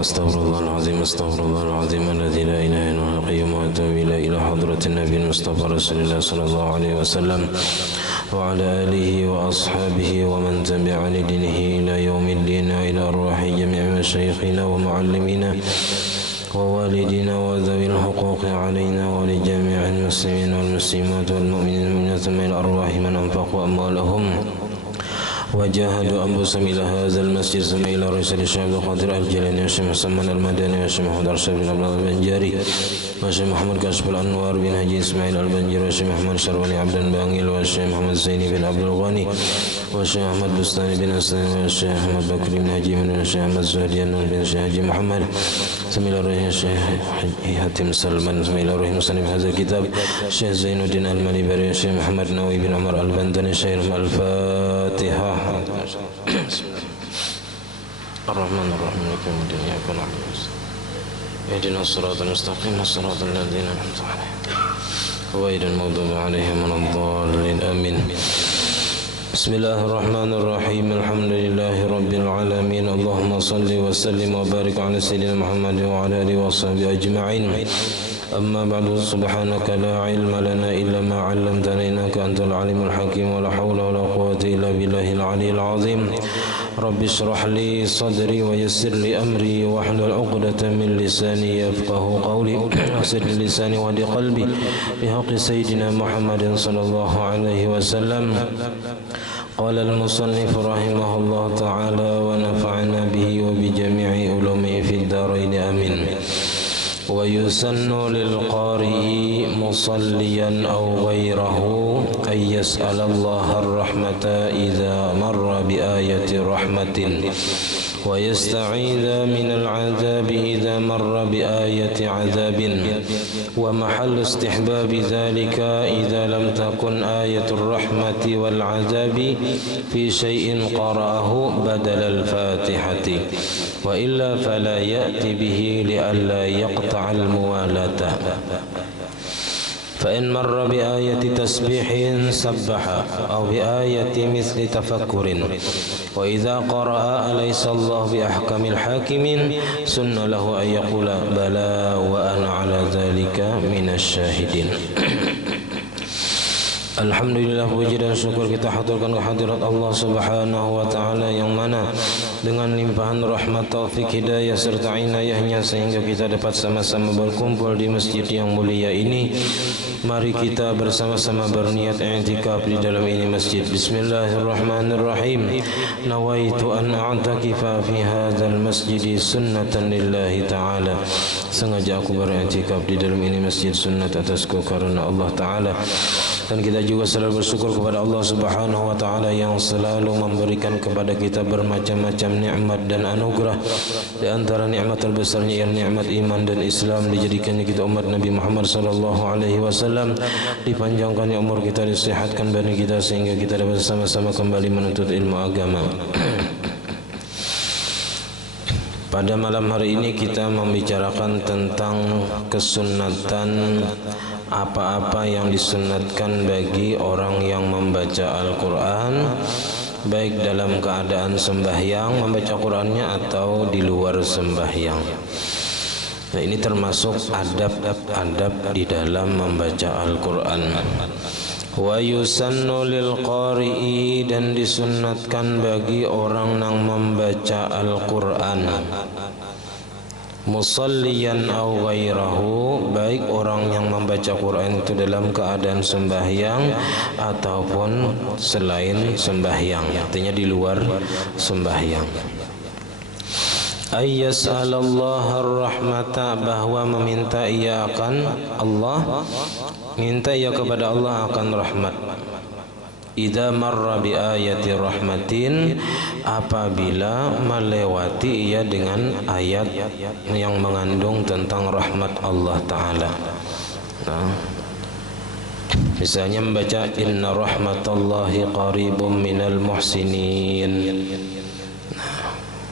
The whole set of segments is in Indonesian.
استغفر الله العظيم استغفر الله العظيم الذي لا اله الا هو القيوم واتوب الى حضرة النبي المصطفى رسول الله صلى الله عليه وسلم وعلى اله واصحابه ومن تبع لدينه الى يوم الدين الى ارواح جميع مشايخنا ومعلمينا ووالدينا وذوي الحقوق علينا ولجميع المسلمين والمسلمات والمؤمنين والمؤمنات ثم الى ارواح من انفقوا اموالهم وجاهدوا أنفسهم إلى هذا المسجد ثم إلى رئيس الشيخ عبد القادر الجيلاني والشيخ محمد المدني والشيخ محمد أرشد بن عبد الله البنجاري والشيخ محمد كاشف الأنوار بن حجي إسماعيل البنجاري والشيخ محمد شروني عبد الباقيل والشيخ محمد زيني بن عبد الغني والشيخ أحمد بستاني بن حسن والشيخ أحمد بكر بن حجي من والشيخ أحمد زهدي بن الشيخ حجي محمد ثم إلى رئيس الشيخ حاتم سلمان ثم إلى رئيس مصنف هذا الكتاب الشيخ زين الدين المليبري والشيخ محمد نووي بن عمر البندني الشيخ الفاتحة. الرحمن الرحيم مالك يوم الدين إياك نعبد وإياك اهدنا الصراط المستقيم صراط الذين أنعمت عليهم غير المغضوب عليهم ولا الضالين آمين. بسم الله الرحمن الرحيم الحمد لله رب العالمين اللهم صل وسلم وبارك على سيدنا محمد وعلى آله وصحبه أجمعين. أما بعد سبحانك لا علم لنا إلا ما علمتنا إنك أنت العليم الحكيم ولا حول ولا قوة إلا بالله العلي العظيم. رب اشرح لي صدري ويسر لي أمري واحلل عقدة من لساني يفقه قولي واغفر لساني واهد قلبي بحق سيدنا محمد صلى الله عليه وسلم. قال المصنف رحمه الله تعالى ونفعنا به وبجميع علومه في الدارين آمين. ويسن للقارئ مصليا أو غيره أن يسأل الله الرحمة إذا مر بآية رحمة ويستعيذ من العذاب إذا مر بآية عذاب. ومحل استحباب ذلك إذا لم تكن آية الرحمة والعذاب في شيء قرأه بدل الفاتحة وإلا فلا يأتي به لئلا يقطع الموالاة. فإن مر بآية تسبيح سبح أو بآية مثل تفكر. وإذا قرأ أليس الله بأحكم الحاكمين سن له أن يقول بلى وأنا على ذلك من الشاهدين. Alhamdulillah, puji dan syukur kita haturkan kehadirat Allah Subhanahu wa Ta'ala yang mana dengan limpahan rahmat, taufik, hidayah serta inayahnya sehingga kita dapat sama-sama berkumpul di masjid yang mulia ini. Mari kita bersama-sama berniat i'tikaf di dalam ini masjid. Bismillahirrahmanirrahim. Nawaitu an a'takifa fi hadzal masjid sunnatan lillahi ta'ala. Sengaja aku beriktikaf di dalam ini masjid sunnat atasku karena Allah Ta'ala. Dan kita juga selalu bersyukur kepada Allah Subhanahu wa Ta'ala yang selalu memberikan kepada kita bermacam-macam nikmat dan anugerah. Di antara nikmat terbesarnya ialah nikmat iman dan Islam, dijadikannya kita umat Nabi Muhammad sallallahu alaihi wasallam, dipanjangkannya umur kita, disehatkan badan kita sehingga kita dapat sama-sama kembali menuntut ilmu agama. Pada malam hari ini kita membicarakan tentang kesunatan, apa-apa yang disunatkan bagi orang yang membaca Al-Quran, baik dalam keadaan sembahyang membaca Qurannya atau di luar sembahyang. Nah, ini termasuk adab-adab di dalam membaca Al-Quran. Wa yusannu lil qari'i, dan disunatkan bagi orang yang membaca Al-Quran, musalliyan au ghairahu, baik orang yang membaca Quran itu dalam keadaan sembahyang ataupun selain sembahyang, artinya di luar sembahyang. Ayyas'alallaha ar-rahmata, bahwa meminta ia akan Allah, minta ia kepada Allah akan rahmat. Idza marra bi ayati rahmatin, apabila melewati ia dengan ayat yang mengandung tentang rahmat Allah Ta'ala. Nah, misalnya membaca inna rahmatallahi qaribum minal muhsinin.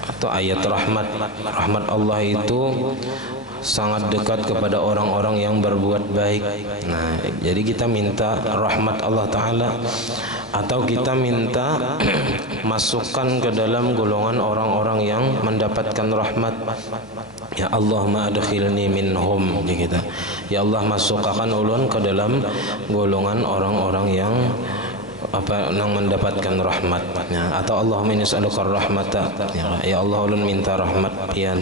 Atau ayat rahmat Allah itu sangat dekat kepada orang-orang yang berbuat baik. Nah, jadi kita minta rahmat Allah Ta'ala atau kita minta masukkan ke dalam golongan orang-orang yang mendapatkan rahmat. Ya Allahumma adkhilni minhum, kita. Ya Allah masukkan ulun ke dalam golongan orang-orang yang yang mendapatkan rahmatnya. Atau Allahumma inni as'aluka rahmata, ya Allah ulun minta rahmat pian.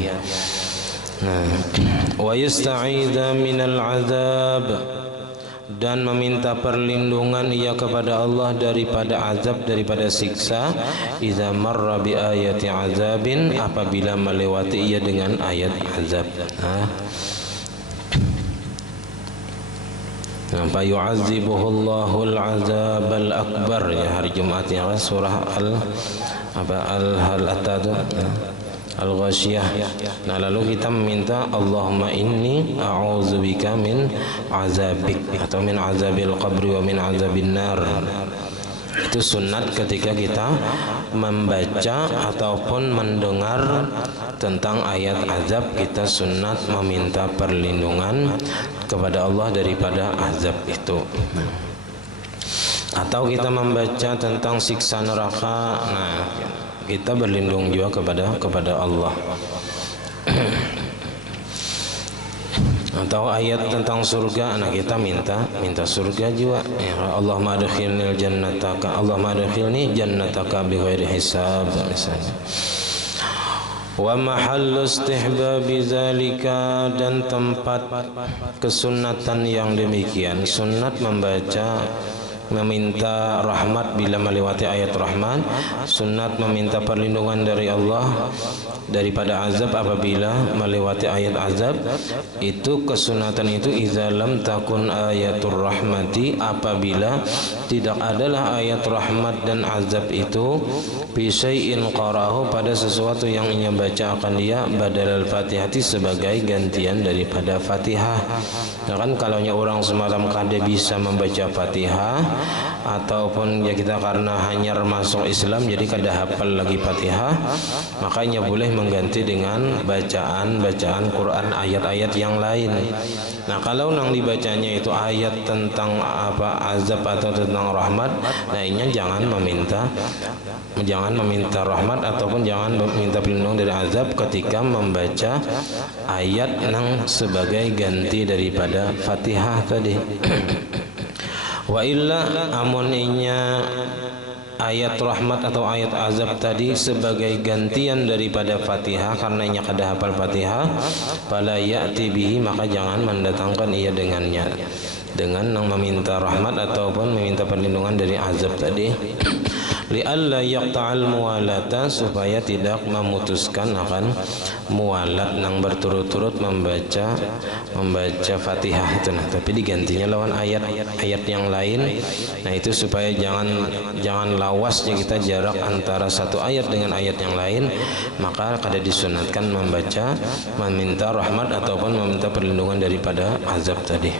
Wa yasta'idza minal azab, dan meminta perlindungan ia kepada Allah daripada azab, daripada siksa. Idza marra bi ayati azabin, apabila melewati ia dengan ayat azab. Fa yu'adzibuhullahu al-'azab al-akbar, ya hari Jumat ya, surah Al-Ghasyiyah. Nah lalu kita meminta Allahumma inni a'udzubika min azabik, atau min azabil qabri wa min azabin nar. Itu sunat ketika kita membaca ataupun mendengar tentang ayat azab, kita sunat meminta perlindungan kepada Allah daripada azab itu. Atau kita membaca tentang siksa neraka, nah kita berlindung juga kepada Allah. Atau ayat tentang surga, nah kita minta surga juga. Ya Allahumma adkhilni jannataka, Allahumma adkhilni jannataka bighairi hisab misalnya. Wa mahallu istihbabi zalika, dan tempat kesunatan yang demikian, sunat membaca meminta rahmat bila melewati ayat rahmat, sunat meminta perlindungan dari Allah daripada azab apabila melewati ayat azab. Itu kesunatan itu idza lam takun ayatur rahmati, apabila tidak adalah ayat rahmat dan azab itu bi syai'in qarahu, pada sesuatu yang ia baca akan dia badal al-Fatihati, sebagai gantian daripada Fatihah. Nah kan kalau orang semalam kada bisa membaca Fatihah, ataupun ya kita karena hanya masuk Islam jadi kada hafal lagi Fatihah, makanya boleh mengganti dengan bacaan Quran, ayat-ayat yang lain. Nah kalau nang dibacanya itu ayat tentang azab atau tentang rahmat, nah ini jangan meminta rahmat ataupun jangan meminta perlindungan dari azab ketika membaca ayat yang sebagai ganti daripada Fatihah tadi. Wa illa amuninya ayat rahmat atau ayat azab tadi sebagai gantian daripada Fatihah, karena ia kada hafal Fatihah, fala ya'ti bihi, maka jangan mendatangkan ia dengannya, dengan yang meminta rahmat ataupun meminta perlindungan dari azab tadi. Li'alla yaqta'al muwalata, supaya tidak memutuskan akan muwalat yang berturut-turut membaca Fatihah itu. Nah, tapi digantinya lawan ayat yang lain. Nah, itu supaya jangan lawasnya kita jarak antara satu ayat dengan ayat yang lain, maka kada disunatkan meminta rahmat ataupun meminta perlindungan daripada azab tadi.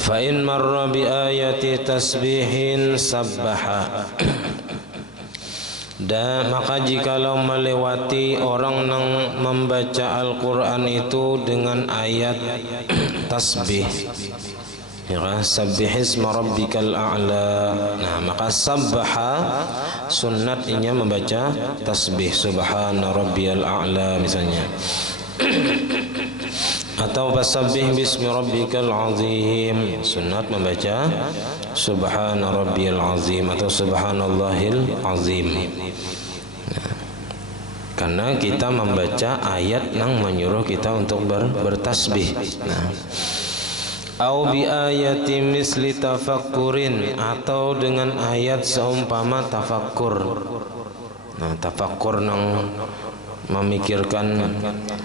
Fa in marra bi ayati tasbihin sabbaha, dan maka jikalau melewati orang yang membaca Al-Quran itu dengan ayat tasbih, ya sabbihisma rabbikal a'la, nah maka sabbaha sunnatnya membaca tasbih subhana rabbiyal a'la misalnya. Atau fasabbih bismi rabbikal azim, sunat membaca subhana rabbiyal azim atau subhanallahil azim. Nah, karena kita membaca ayat yang menyuruh kita untuk bertasbih. Nah, au bi ayati misli tafakkurin, atau dengan ayat seumpama tafakkur. Nah, tafakkur nang memikirkan,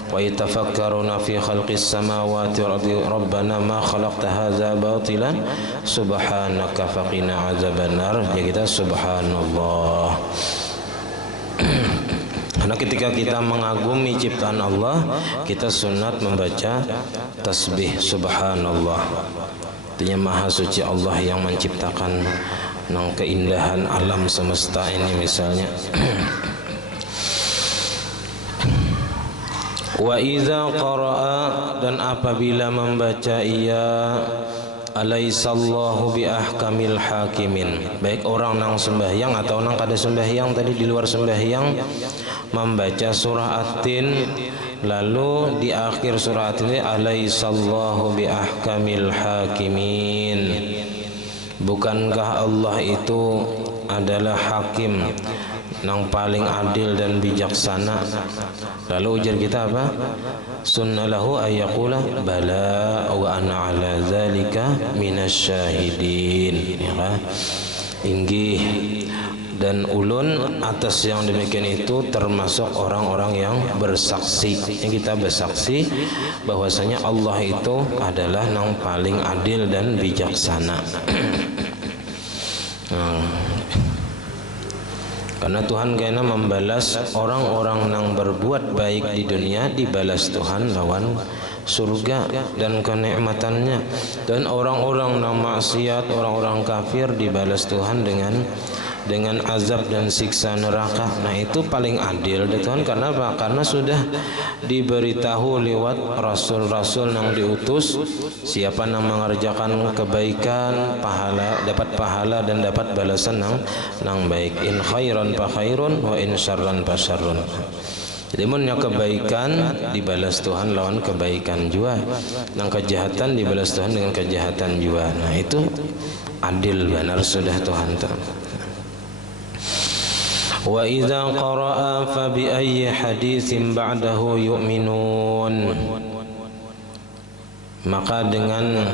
wa yatafakkaruna fi khalqis samawati wal ardi rabbana ma khalaqta hadza batilan subhanaka faqina azabannar, ya kita subhanallah. Karena ketika kita mengagumi ciptaan Allah, kita sunat membaca tasbih subhanallah. Artinya maha suci Allah yang menciptakan nang keindahan alam semesta ini misalnya. Wa idza qara'a, dan apabila membaca ia alaisallahu biahkamil hakimin. Baik orang nang sembahyang atau nang kada sembahyang tadi di luar sembahyang membaca surah At-Tin, lalu di akhir surah At-Tin alaisallahu biahkamil hakimin. Bukankah Allah itu adalah hakim yang paling adil dan bijaksana? Lalu ujar kita apa? Sunnalahu ayyaqula bala wa ana ala zalika minasyahidin. Ya, inggih dan ulun atas yang demikian itu termasuk orang-orang yang bersaksi. Yang kita bersaksi bahwasanya Allah itu adalah yang paling adil dan bijaksana. Karena Tuhan kena membalas orang-orang yang berbuat baik di dunia, dibalas Tuhan lawan surga dan kenikmatannya, dan orang-orang yang maksiat, orang-orang kafir dibalas Tuhan dengan azab dan siksa neraka. Nah itu paling adil deh Tuhan. Karena apa? Karena sudah diberitahu lewat rasul-rasul yang diutus, siapa yang mengerjakan kebaikan dapat pahala dan dapat balasan yang baik. In khairan fa khairun wa in syarran fa syarrun. Jadi munnya kebaikan dibalas Tuhan lawan kebaikan jua, yang kejahatan dibalas Tuhan dengan kejahatan jua. Nah itu adil benar sudah Tuhan. Wa idza qara'a fa bi ayyi haditsin ba'dahu yu'minun. Maka dengan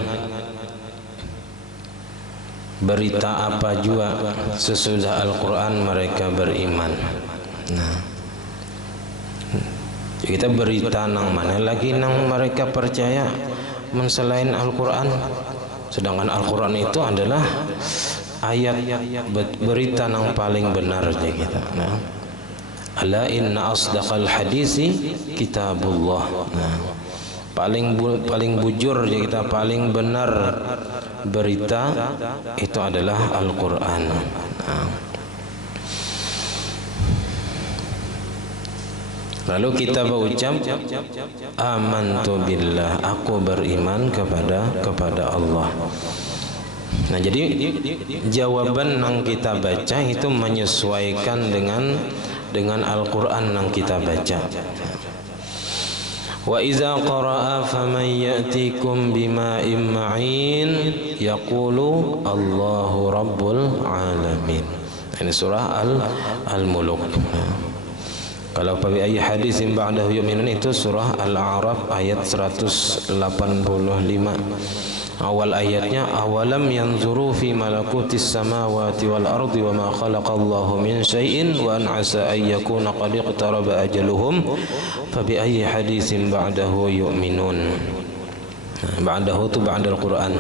berita apa jua sesudah Al-Quran mereka beriman. Nah, kita berita nang mana lagi nang mereka percaya selain Al-Quran? Sedangkan Al-Quran itu adalah ayat berita yang paling benar je kita. Nah, ala inna asdaqal hadisi kitabullah. Nah, paling bujur je kita, paling benar berita itu adalah Al-Quran. Nah, lalu kita berucap amantu billah, aku beriman kepada Allah. Nah jadi jawaban yang kita baca itu menyesuaikan dengan Al-Quran yang kita baca. Wa iza qara'a faman ya'tikum bima'in ma'in yaqulu Allahu Rabbul Alamin. Ini surah Al-Muluk. Kalau pada ayat hadis yang ba'dahu yu'minun itu surah Al-A'raf ayat 185. Awal ayatnya awalam yanzuru fi malakutis samawati wal ardi wa ma khalaqallahu min syai'in wa an asa ay yakuna qad iqtaraba ajaluhum fa bi ayyi haditsin ba'dahu yu'minun. Ba'dahu tu ba'dal Quran.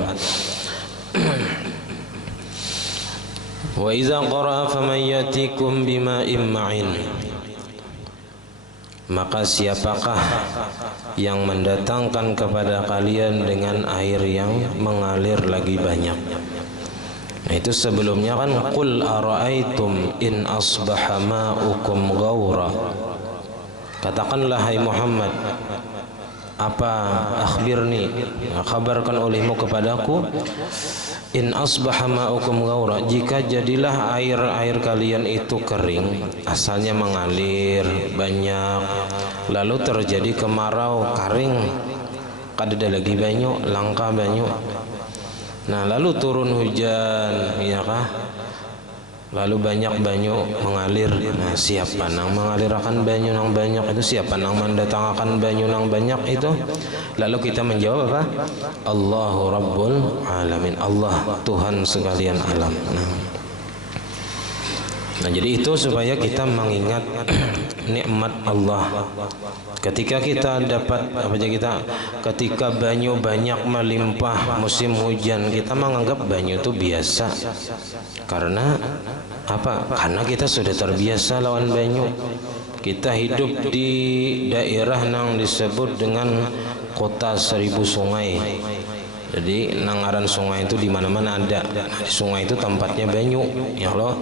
Wa idza qara'a faman yatikum bima'in ma'in. Maka siapakah yang mendatangkan kepada kalian dengan air yang mengalir lagi banyak? Nah itu sebelumnya kan qul ara'aitum in asbaha ma'ukum ghaura. Katakanlah hai Muhammad, apa akhbirni, kabarkan olehmu kepadaku, in asbaha ma'ukum ghaura, jika jadilah air kalian itu kering, asalnya mengalir banyak, lalu terjadi kemarau kering, kada lagi banyu, langka banyu. Nah lalu turun hujan, ya kah? Lalu banyak banyu mengalir. Nah siapa nang mengalirakan banyu nang banyak itu? Siapa nang mendatangkan banyu nang banyak itu? Lalu kita menjawab apa? Allahu Rabbul Alamin, Allah Tuhan sekalian alam. Nah jadi itu supaya kita mengingat nikmat Allah. Ketika kita dapat ketika banyu banyak melimpah musim hujan, kita menganggap banyu itu biasa. Karena apa? Karena kita sudah terbiasa lawan banyu. Kita hidup di daerah yang disebut dengan kota 1000 sungai. Jadi nangaran sungai itu di mana-mana ada. Nah, di sungai itu tempatnya banyu, ya Allah.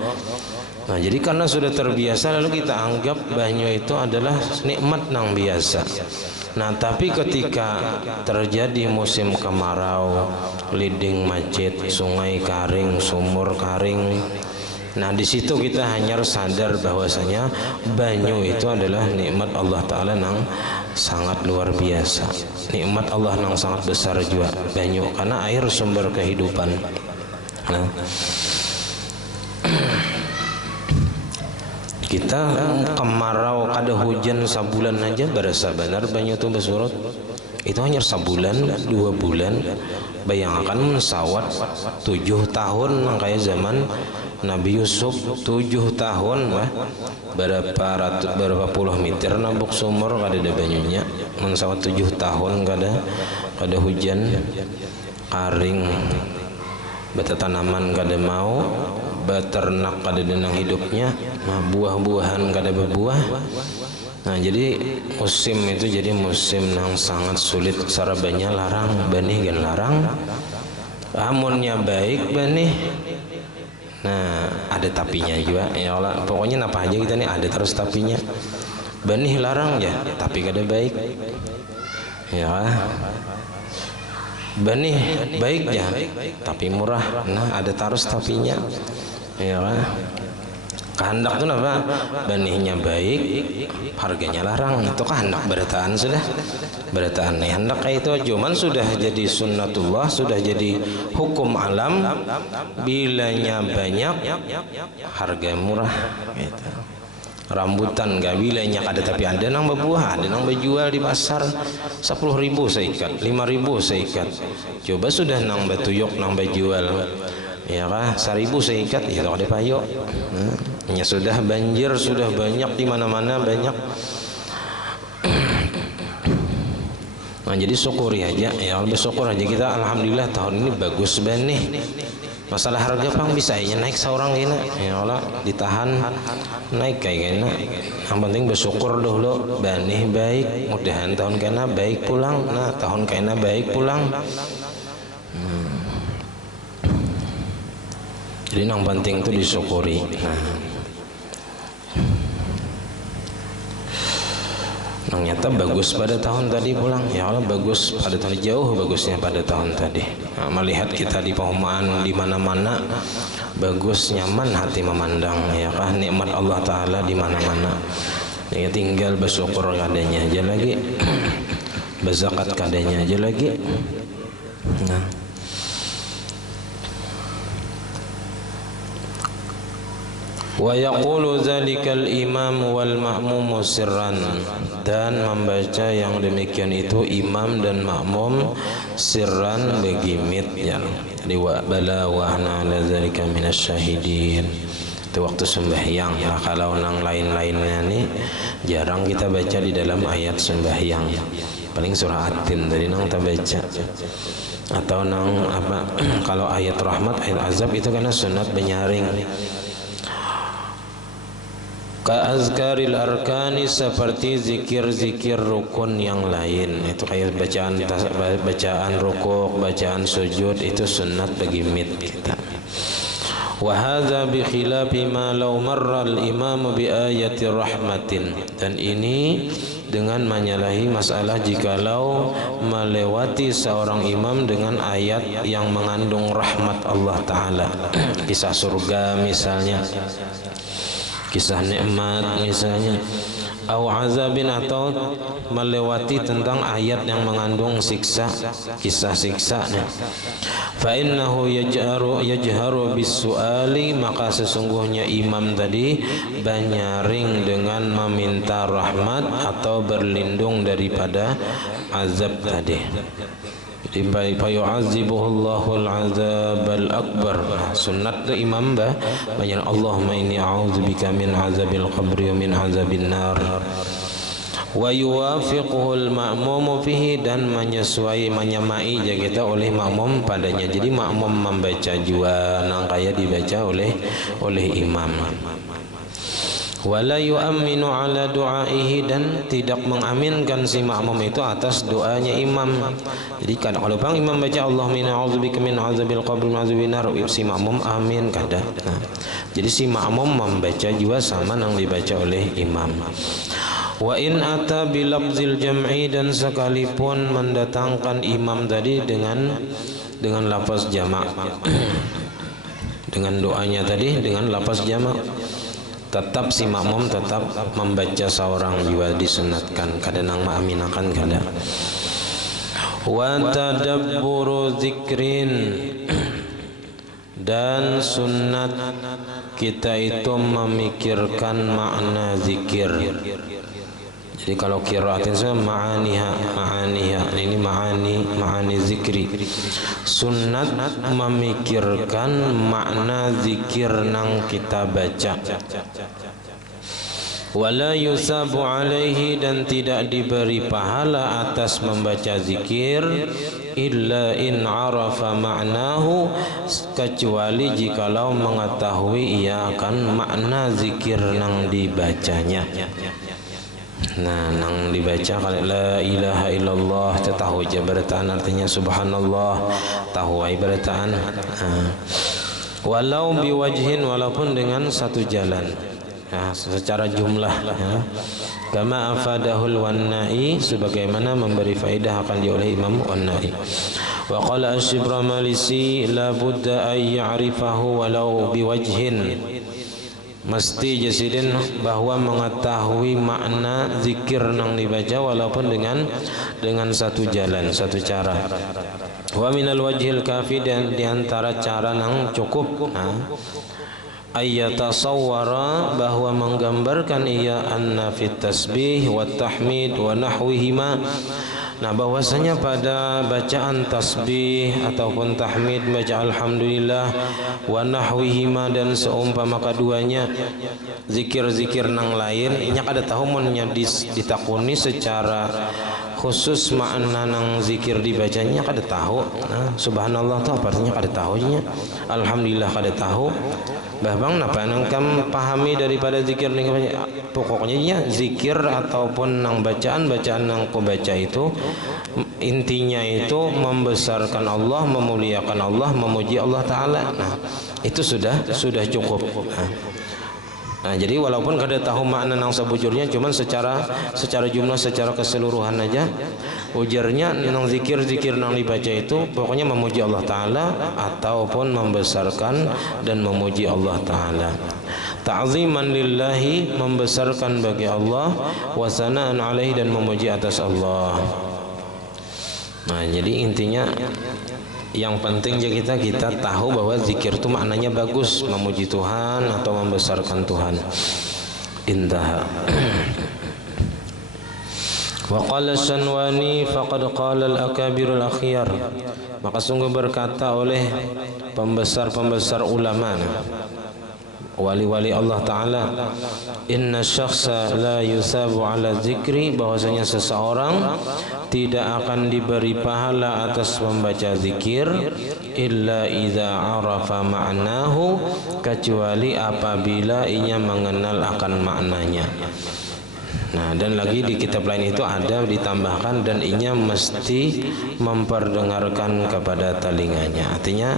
Nah, jadi karena sudah terbiasa lalu kita anggap banyu itu adalah nikmat yang biasa. Nah, tapi ketika terjadi musim kemarau, liding macet, sungai kering, sumur kering, nah di situ kita hanya sadar bahwasanya banyu itu adalah nikmat Allah Ta'ala yang sangat luar biasa. Nikmat Allah yang sangat besar juga banyu, karena air sumber kehidupan. Nah, kita kemarau kada hujan sebulan aja berasa benar banyu itu bersurut. Itu hanya sebulan 2 bulan. Bayangkan mensawat 7 tahun kayak zaman Nabi Yusuf 7 tahun berapa puluh meter nabuk sumur kada ada banyunya. Mensawat 7 tahun kada hujan, kering, bata tanaman kada mau, beternak kada denang hidupnya, nah buah-buahan kada berbuah. Nah, jadi musim itu jadi musim yang sangat sulit. Sarabanya larang, benih gan larang, amunnya baik benih. Nah, ada tapinya juga ya Allah. Pokoknya apa aja kita nih ada terus tapinya. Benih larang ya, tapi kada baik. Ya. Benih baik ya, tapi murah. Nah, ada terus tapinya. Ya. Kehendak itu apa? Benihnya baik, harganya larang. Itu kehendak berataan sudah. Berataan nih hendak kayak itu, cuman sudah jadi sunnatullah, sudah jadi hukum alam. Bilanya banyak, harga murah. Gitu. Rambutan gak bilanya ada, tapi ada nang berbuah, ada nang berjual di pasar 10.000 seikat, 5.000 seikat. Coba sudah nang betuyuk, nang berjual. Ya kah, 1.000 seikat, ya kalau ada payok. Ya sudah banjir, sudah banyak di mana-mana banyak. Nah, jadi syukuri aja, ya bersyukur aja kita. Alhamdulillah tahun ini bagus benih. Masalah harga pang bisa aja naik seorang gini, ya Allah ditahan naik kayak gini. Yang penting bersyukur dulu, benih baik, mudahan tahun kena baik pulang. Nah, tahun kena baik pulang. Jadi yang penting itu disyukuri. Nah, nyata bagus pada tahun tadi pulang. Ya Allah bagus pada tahun, jauh bagusnya pada tahun tadi. Nah, melihat kita di perumahan di mana-mana bagus, nyaman hati memandang. Ya kah, nikmat Allah Taala di mana-mana. Ya tinggal bersyukur kadanya aja lagi, berzakat kadanya aja lagi. Nah. Wa yaqulu zalikal imam wal ma'mum sirran, dan membaca yang demikian itu imam dan makmum sirran begimit ya. Wa bala wa ana ala zalika minasyahidin. Itu waktu sembahyang ya. Kalau nang lain-lainnya nih jarang kita baca di dalam ayat sembahyang. Paling surah At-Tin tadi nang kita baca. Atau nang apa kalau ayat rahmat, ayat azab itu karena sunat menyaring. Ka'azkaril arkani, seperti zikir-zikir rukun yang lain. Itu kayak bacaan rukuk, bacaan sujud, itu sunat bagi mid kita. Wa hadza bi khilafi ma law marra al-imam bi ayati rahmatin, dan ini dengan menyalahi masalah jikalau melewati seorang imam dengan ayat yang mengandung rahmat Allah Ta'ala. Kisah surga misalnya, kisah nikmat misalnya, au azabin, atau melewati tentang ayat yang mengandung siksa, kisah siksanya. Fa innahu yajharu bis-su'ali, maka sesungguhnya imam tadi banyaring dengan meminta rahmat atau berlindung daripada azab tadi. Fayu'azibuhullahul azabal akbar. Sunnat tu imam banyak Allahumma inni a'udzubika min azabil qabri wa min azabin nar. Wa yuwafiquhul ma'mumu fihi, dan menyesuai menyamai kita oleh makmum padanya. Jadi makmum membaca juga nang kaya dibaca oleh imam. Wala yu'amminu ala du'aihi, dan tidak mengaminkan si makmum itu atas doanya imam. Jadi kadang kalau bang imam baca Allahumma inni a'udzubika min azabil qabri wa azabin nar, si makmum amin kadang. Nah, jadi si makmum membaca juga sama yang dibaca oleh imam. Wa in ata bilafzil jam'i, dan sekalipun mendatangkan imam tadi dengan lafaz jamak, dengan doanya tadi dengan lafaz jamak, tetap si makmum tetap membaca seorang juga disunatkan, kada nang maaminakan kada. Wa tadabburu dzikrin, dan sunat kita itu memikirkan makna zikir. Jadi kalau qiraatin saya ma'aniha, ini ma'ani zikri. Sunnat memikirkan makna zikir nang kita baca. Wala yusabu alaihi, dan tidak diberi pahala atas membaca zikir, illa in arafa ma'nahu, kecuali jikalau mengetahui ia akan makna zikir nang dibacanya. Nah, nang dibaca kalau la ilaha illallah, tahu aja berataan artinya subhanallah, tahu ai berataan. Walau biwajhin, walaupun dengan satu jalan, ya, secara jumlah, ya. Kama afadahul Wannai, sebagaimana memberi faedah akan dioleh Imam Wannai. Wa qala Asy-Syibramalisi la budda ay ya'rifahu walau biwajhin, mesti jasidin bahwa mengetahui makna zikir nang dibaca walaupun dengan satu jalan, satu cara. Wa minal wajhil kafi, dan diantara cara nang cukup, ayyatasawwara, bahwa menggambarkan ia anna fit tasbih wa tahmid wa nahwihima. Nah, bahwasanya pada bacaan tasbih ataupun tahmid, baca alhamdulillah, wa nahwihima, dan seumpama keduanya, zikir-zikir nang lain, inya kada tahu munnya ditakuni secara khusus makna nang zikir dibacanya kada tahu. Nah, subhanallah itu apa artinya kada tahu nya. Alhamdulillah kada tahu. Bang, napa nang kam pahami daripada zikir ning pokoknya zikir ataupun nang bacaan nang ku baca itu intinya itu membesarkan Allah, memuliakan Allah, memuji Allah taala. Nah, itu sudah cukup. Nah, jadi walaupun kada tahu makna nang sabujurnya, cuman secara jumlah, secara keseluruhan aja ujarnya nang zikir nang dibaca itu pokoknya memuji Allah taala ataupun membesarkan dan memuji Allah taala. Ta'ziman lillahi, membesarkan bagi Allah, wa sana'an alaihi, dan memuji atas Allah. Nah, jadi intinya yang penting kita tahu bahwa zikir itu maknanya bagus, memuji Tuhan atau membesarkan Tuhan. Intaha. Wa qala Shanwani faqad qala al-akabirul akhyar, maka sungguh berkata oleh pembesar ulama, wali-wali Allah Ta'ala, inna syakhsa la yusabu ala zikri, bahwasanya seseorang tidak akan diberi pahala atas membaca zikir, illa idza arafa ma'nahu, kecuali apabila ia mengenal akan maknanya. Nah, dan lagi di kitab lain itu ada ditambahkan, dan inya mesti memperdengarkan kepada telinganya. Artinya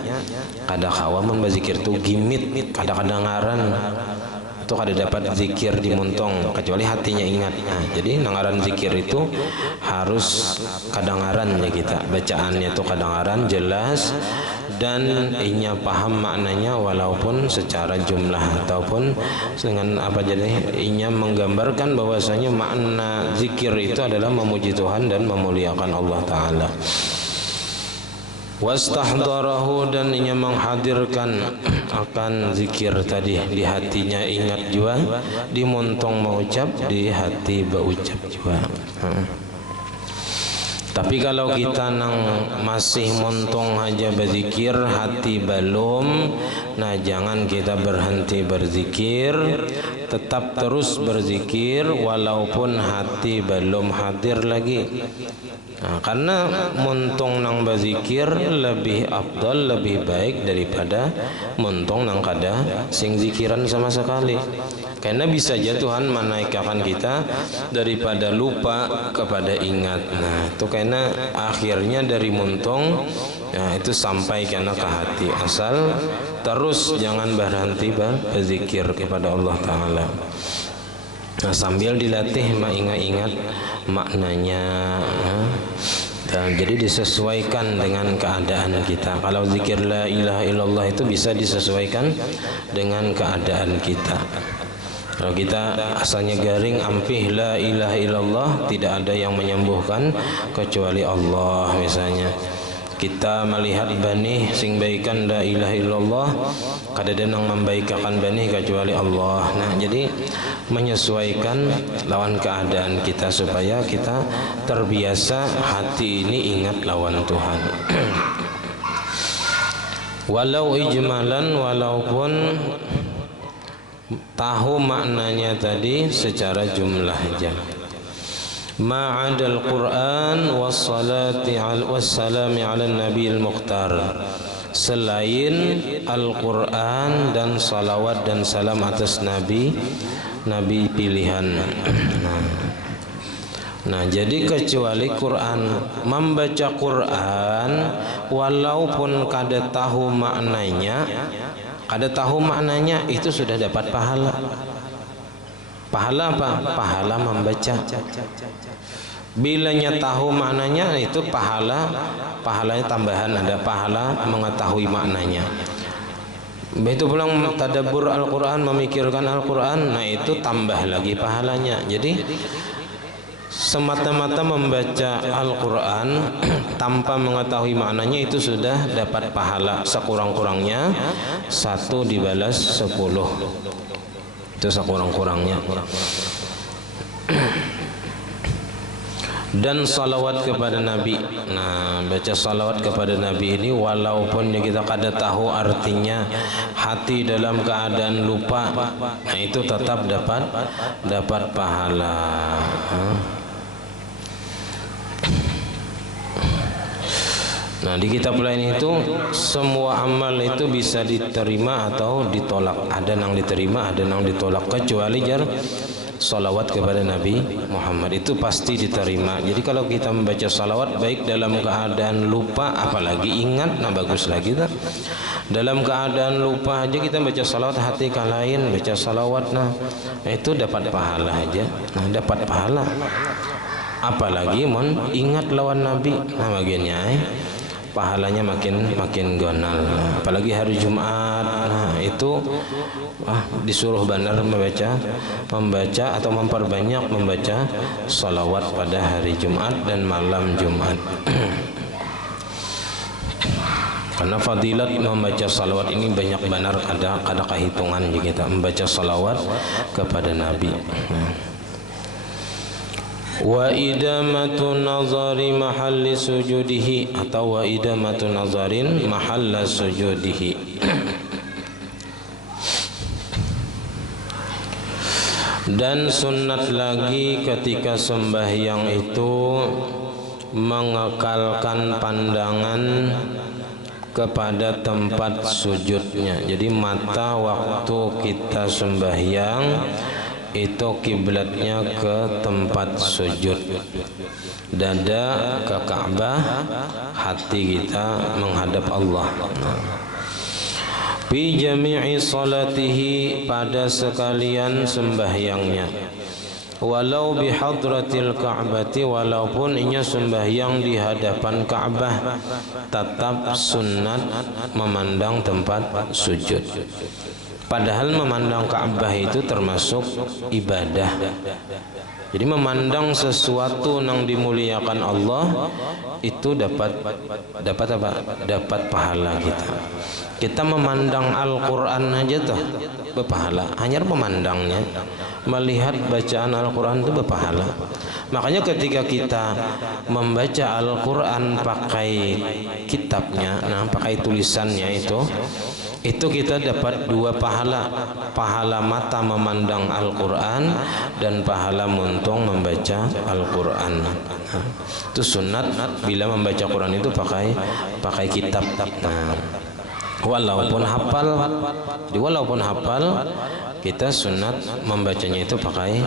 kada kawa membazikir itu gimit, kada ngaran itu kada dapat zikir dimuntong kecuali hatinya ingat. Nah, jadi nangaran zikir itu harus kadangaran ya, kita bacaannya itu kadangaran jelas dan inya paham maknanya walaupun secara jumlah ataupun dengan apa, jadi inya menggambarkan bahwasanya makna zikir itu adalah memuji Tuhan dan memuliakan Allah Ta'ala. Wastahdarahu, dan inya menghadirkan akan zikir tadi di hatinya, ingat juga di muntong mengucap, di hati berucap juga. Tapi kalau kita nang masih montong aja berzikir, hati belum, nah jangan kita berhenti berzikir, tetap terus berzikir walaupun hati belum hadir lagi. Nah, karena montong nang berzikir lebih afdal, lebih baik daripada montong nang kada sing zikiran sama sekali. Karena bisa aja Tuhan menaikkan kita daripada lupa kepada ingat. Nah, itu karena akhirnya dari montong, ya, itu sampai karena ke hati. Asal terus jangan berhenti berzikir kepada Allah Ta'ala. Nah, sambil dilatih mengingat-ingat maknanya. Dan jadi disesuaikan dengan keadaan kita. Kalau zikir la ilaha illallah itu bisa disesuaikan dengan keadaan kita. Kalau kita asalnya garing ampih la ilaha illallah, tidak ada yang menyembuhkan kecuali Allah. Misalnya kita melihat banih sing baikan la ilaha illallah, kada ada yang membaikakan banih kecuali Allah. Nah, jadi menyesuaikan lawan keadaan kita supaya kita terbiasa hati ini ingat lawan Tuhan. Walau ijmalan, walaupun tahu maknanya tadi secara jumlah aja. Ma'adal Quran wassalati wassalami ala Nabiil Mukhtar, selain Al-Quran dan salawat dan salam atas Nabi pilihan. Nah, jadi kecuali Quran, membaca Quran walaupun kada tahu maknanya, itu sudah dapat pahala. Pahala apa? Pahala membaca. Bilanya tahu maknanya itu pahalanya tambahan, ada pahala mengetahui maknanya. Begitu pulang tadabbur Al-Quran, memikirkan Al-Quran, nah itu tambah lagi pahalanya. Jadi semata-mata membaca Al-Quran tanpa mengetahui maknanya itu sudah dapat pahala sekurang-kurangnya 1 dibalas 10. Itu sekurang-kurangnya. Dan salawat kepada Nabi. Nah, baca salawat kepada Nabi ini walaupun kita kada tahu artinya, hati dalam keadaan lupa, nah itu tetap dapat pahala. Nah, di kitab lain itu semua amal itu bisa diterima atau ditolak. Ada yang diterima, ada yang ditolak, kecuali salawat kepada Nabi Muhammad itu pasti diterima. Jadi kalau kita membaca salawat baik dalam keadaan lupa apalagi ingat, nah bagus lagi tak? Dalam keadaan lupa aja kita baca salawat, hati kan lain baca salawat, nah itu dapat pahala aja. Nah, dapat pahala. Apalagi ingat lawan Nabi, nah bagiannya pahalanya makin gonal. Apalagi hari Jumat, nah itu disuruh benar membaca atau memperbanyak membaca salawat pada hari Jumat dan malam Jumat. Karena fadilat membaca salawat ini banyak benar, ada kehitungan kita membaca salawat kepada Nabi. Wa idamatu nazari mahalli sujudihi, atau wa idamatu nazarin mahalla sujudihi. Dan sunat lagi ketika sembahyang itu mengekalkan pandangan kepada tempat sujudnya. Jadi mata waktu kita sembahyang itu kiblatnya ke tempat sujud, dada ke Ka'bah, hati kita menghadap Allah. Fi jami'i salatihi, pada sekalian sembahyangnya. Walau bi hadratil Ka'bati, walaupun inya sembahyang di hadapan Ka'bah, tetap sunat memandang tempat sujud. Padahal memandang Ka'bah itu termasuk ibadah. Jadi memandang sesuatu yang dimuliakan Allah itu dapat apa? Dapat pahala kita. Kita memandang Al-Quran aja tuh berpahala. Hanya memandangnya, melihat bacaan Al-Quran itu berpahala. Makanya ketika kita membaca Al-Quran pakai kitabnya, nah pakai tulisannya itu kita dapat 2 pahala. Pahala mata memandang Al-Quran dan pahala muntung membaca Al-Quran. Itu sunat bila membaca Quran itu pakai kitab. Nah, walaupun hafal kita sunat membacanya itu pakai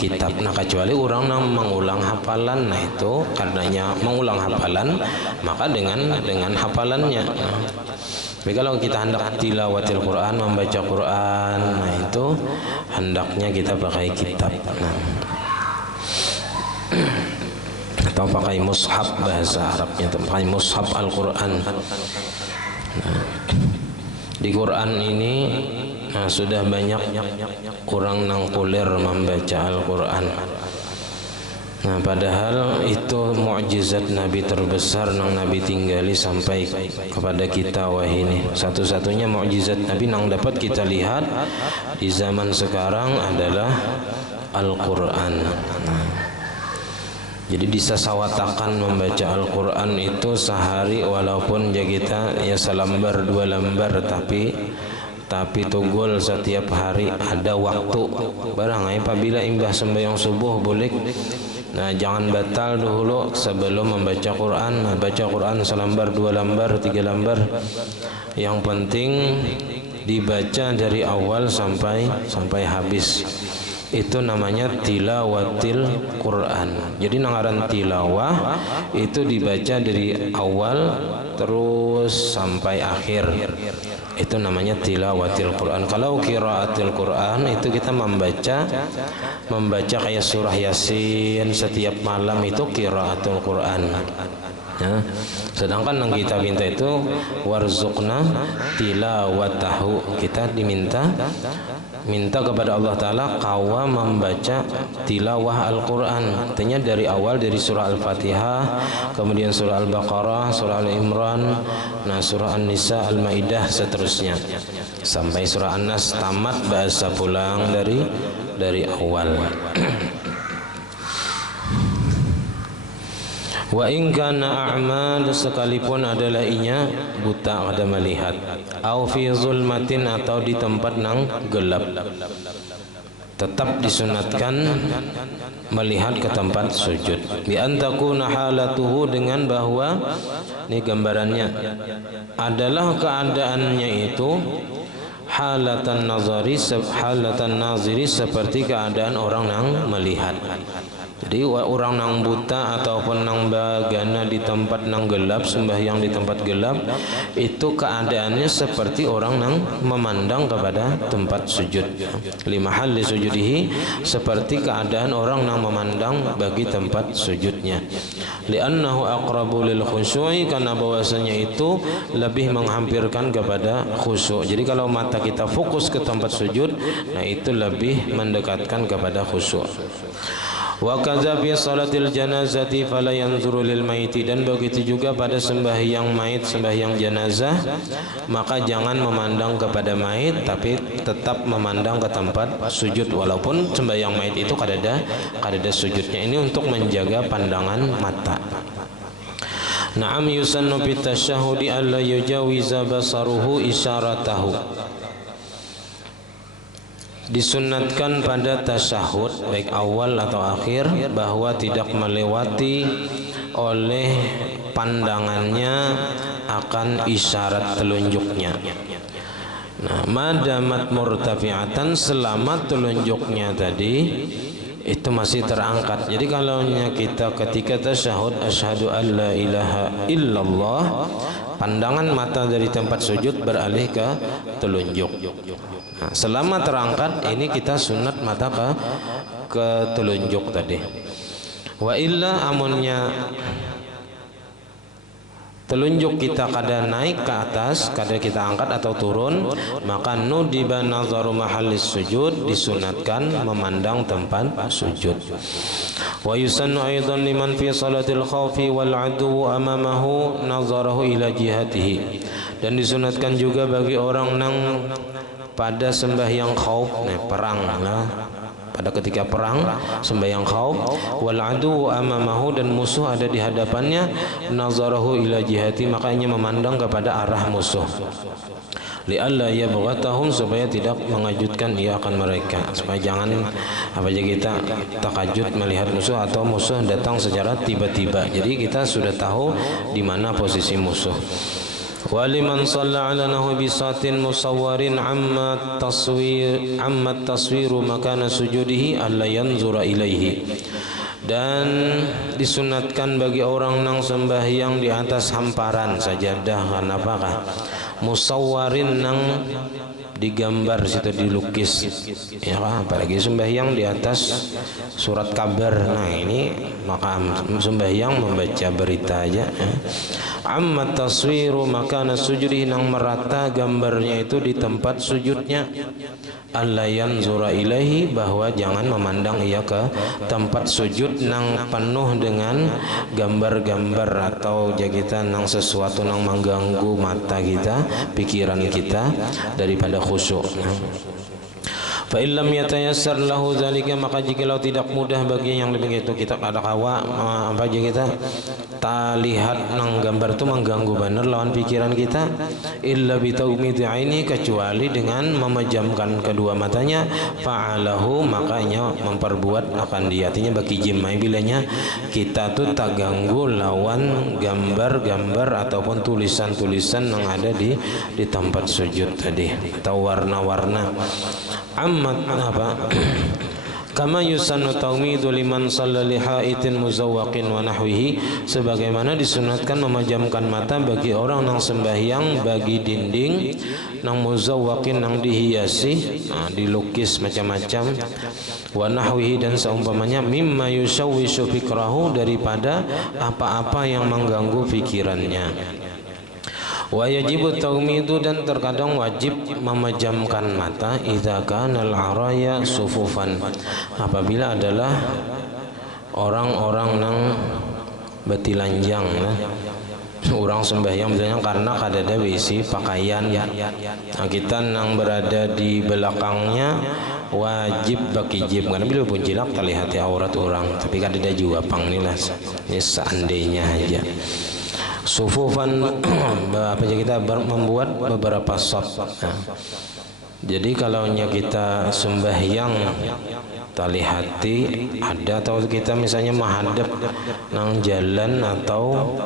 kitab. Nah, kecuali orang yang mengulang hafalan, nah itu karenanya mengulang hafalan maka dengan hafalannya. Tapi kalau kita hendak tilawatil Quran, membaca Quran, nah itu hendaknya kita pakai kitab. Nah, atau pakai mushaf, bahasa Arabnya pakai mushaf Al-Quran. Nah, di Quran ini sudah banyak orang nangkulir membaca Al-Quran. Nah, padahal itu mukjizat Nabi terbesar nang Nabi tinggali sampai kepada kita. Wah, ini satu-satunya mukjizat Nabi nang dapat kita lihat di zaman sekarang adalah Al-Quran. Nah, jadi disasawatakan membaca Al-Quran itu sehari, walaupun kita ya selembar 2 lembar, tapi tugul setiap hari ada waktu barang. Apabila imbah sembahyang subuh boleh. Nah, jangan batal dulu sebelum membaca Quran. Baca Quran selembar, 2 lembar, 3 lembar. Yang penting dibaca dari awal sampai habis. Itu namanya tilawatil Quran. Jadi nangaran tilawah itu dibaca dari awal terus sampai akhir. Itu namanya tilawatil Quran. Kalau qiraatil Quran itu kita membaca kayak surah Yasin setiap malam, itu qiraatul Quran. Ya. Sedangkan yang kita minta itu warzuqna tilawatahu, kita minta kepada Allah Ta'ala kawa membaca tilawah Al-Quran. Artinya dari awal, dari surah Al-Fatihah, kemudian surah Al-Baqarah, surah Al-Imran, nah surah An-Nisa, Al-Maidah, seterusnya sampai surah An-Nas tamat, bahasa pulang dari awal. Wa in kana a'ma, sekalipun adalah inya buta, ada melihat, au fi zulmatin, atau di tempat nang gelap, tetap disunatkan melihat ke tempat sujud. Bi antakuna halatuhu, dengan bahwa ini gambarannya adalah keadaannya itu halatan naziri, seperti keadaan orang yang melihat. Jadi orang nang buta ataupun nang bagana di tempat nang gelap, sembahyang di tempat gelap, itu keadaannya seperti orang nang memandang kepada tempat sujud. Limahal li sujudihi, seperti keadaan orang nang memandang bagi tempat sujudnya. Li'annahu aqrabu lil khusyu'i, karena bahwasanya itu lebih menghampirkan kepada khusyuk. Jadi kalau mata kita fokus ke tempat sujud, nah itu lebih mendekatkan kepada khusyuk. Wa kadza fi salatil janazati fala yanzuru lil maiti, dan begitu juga pada sembahyang mayit, sembahyang jenazah, maka jangan memandang kepada mayit, tapi tetap memandang ke tempat sujud, walaupun sembahyang mayit itu kadada sujudnya. Ini untuk menjaga pandangan mata. Na'am yusannu fit tasyahhudi alla yujawiza basaruhu isyaratahu. Disunatkan pada tasyahud baik awal atau akhir bahwa tidak melewati oleh pandangannya akan isyarat telunjuknya. Nah, madamat murtafi'atan, selama telunjuknya tadi itu masih terangkat. Jadi kalau kita ketika tasyahud asyhadu an la ilaha illallah, pandangan mata dari tempat sujud beralih ke telunjuk. Nah, selama terangkat ini kita sunat mata ke telunjuk tadi. Wa illa, amunnya telunjuk kita kada naik ke atas, kada kita angkat atau turun, maka nudiba nazaru mahallis sujud, disunatkan memandang tempat sujud. Wa yusannu aidan liman fi salatil khawfi wal adu amamahu nazarahu ila jihatihi, dan disunatkan juga bagi orang nang pada sembahyang khauf, perang, pada ketika perang sembahyang khauf, wal adu amamahu, dan musuh ada di hadapannya, nazarahu ila jihati, makanya memandang kepada arah musuh, li'alla yabghatahum, supaya tidak mengejutkan ia akan mereka, supaya jangan kita takajud melihat musuh atau musuh datang secara tiba-tiba. Jadi kita sudah tahu di mana posisi musuh. Waliman shalla ala nahu bisatin musawwarin amma taswiru makana sujudihi alla yanzura ilaihi, Dan disunatkan bagi orang nang sembahyang di atas hamparan sajadah, apakah musawwarin nang digambar situ, dilukis ya kan? Apalagi sembahyang di atas surat kabar. Nah ini maka sembahyang membaca berita aja ya. Amma taswiru makana sujudi, nang merata gambarnya itu di tempat sujudnya. Alla yanzura ilaihi, bahwa jangan memandang ia ke tempat sujud nang penuh dengan gambar-gambar atau jagitan nang sesuatu nang mengganggu mata kita, pikiran kita daripada khusyuk. Fa illam yatayassar lahu zalika, maka jikalau tidak mudah bagi yang lebih itu, kita ada kawa apa aja kita lihat nang gambar itu mengganggu benar lawan pikiran kita, illa bi taumidi aini, kecuali dengan memejamkan kedua matanya, fa'alahu, makanya memperbuat akan dia, artinya bagi jimai bilanya kita tuh tak ganggu lawan gambar-gambar ataupun tulisan-tulisan yang ada di tempat sujud tadi atau warna-warna. Ammat apa kama yusannu tawmidu liman shalla li haitin muzawwaqin wa nahwihi, sebagaimana disunatkan memejamkan mata bagi orang yang sembahyang bagi dinding nang muzawwaqin nang dihiasi, dilukis macam-macam, wa nahwihi dan seumpamanya, mimma yusawwishu fikrahu, daripada apa-apa yang mengganggu pikirannya. Wa yajibu tawmidu, dan terkadang wajib memejamkan mata, idza kana al-araya sufufan, apabila adalah orang-orang nang betilanjang nah. Orang sembahyang misalnya karena kadada isi pakaian, nah, kita nang berada di belakangnya wajib bagi jib, karena bila pun cilak terlihat aurat orang, tapi kadada juga pang inilah, ini seandainya aja. Sufufan apa aja, kita membuat beberapa saf. Nah, jadi kalau kita sembahyang tali hati ada, atau kita misalnya menghadap nang jalan atau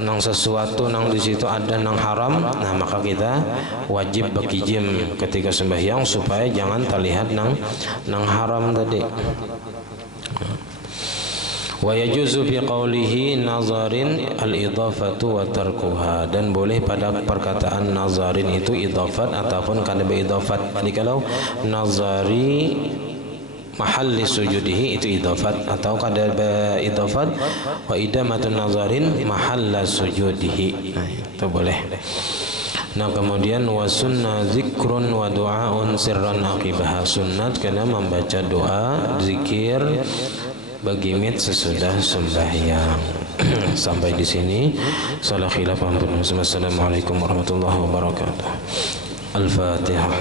nang sesuatu nang di situ ada nang haram, nah maka kita wajib bagi jim ketika sembahyang supaya jangan terlihat nang haram tadi. Wa yajuzu fi qawlihi nazarin al-idhafatu wa tarkuha, dan boleh pada perkataan nazarin itu idhafat ataupun kada beidhafat. Jadi kalau nazari mahalli sujudihi itu idhafat, atau kada beidhafat wa idamatun nazarin mahalla sujudihi, nah itu boleh. Nah kemudian wa sunnah zikrun wa du'aun sirran aqibah, sunnat kena membaca doa zikir bagi mit sesudah sembahyang. Sampai di sini salah khilaf, ampun. Wassalamualaikum warahmatullahi wabarakatuh. Al-Fatihah.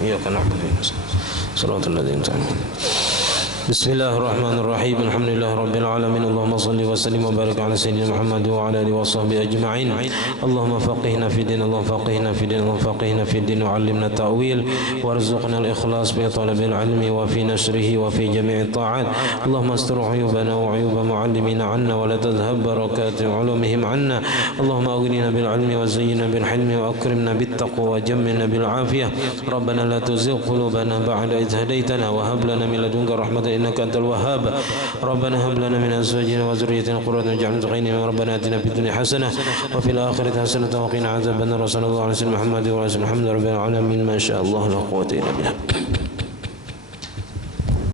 Ya kan Shiratal ladzina Bismillahirrahmanirrahim. Alhamdulillah rabbil alamin. Allahumma shalli wa sallim wa barik ala sayyidina Muhammad wa ala alihi wa sahbihi ajma'in. Allahumma faqihna fi din, Allahumma faqihna fi din, Allahumma faqihna fi din wa 'allimna ta'wil warzuqna al-ikhlas bi talabil ilmi wa fi nashrihi wa fi jami'i ta'at. Allahumma astur 'uyubana wa 'uyuba mu'allimina 'anna wa la tadhhab barakati 'ulumihim 'anna. Allahumma aghnina bil 'ilmi wa zayyinna bil hilmi wa akrimna bit taqwa wa jammilna bil 'afiyah. Rabbana la tuzigh qulubana ba'da idh hadaytana wa hab lana min ladunka rahmatan إنك أنت الوهاب. ربنا هب لنا من أزواجنا وذريتنا قرة أعين واجعلنا متقين. ربنا آتنا في الدنيا حسنة وفي الآخرة حسنة وقنا عذاب النار. صلى الله عليه وسلم محمد وعلى آله محمد رب العالمين. ما شاء الله لا قوة إلا بالله.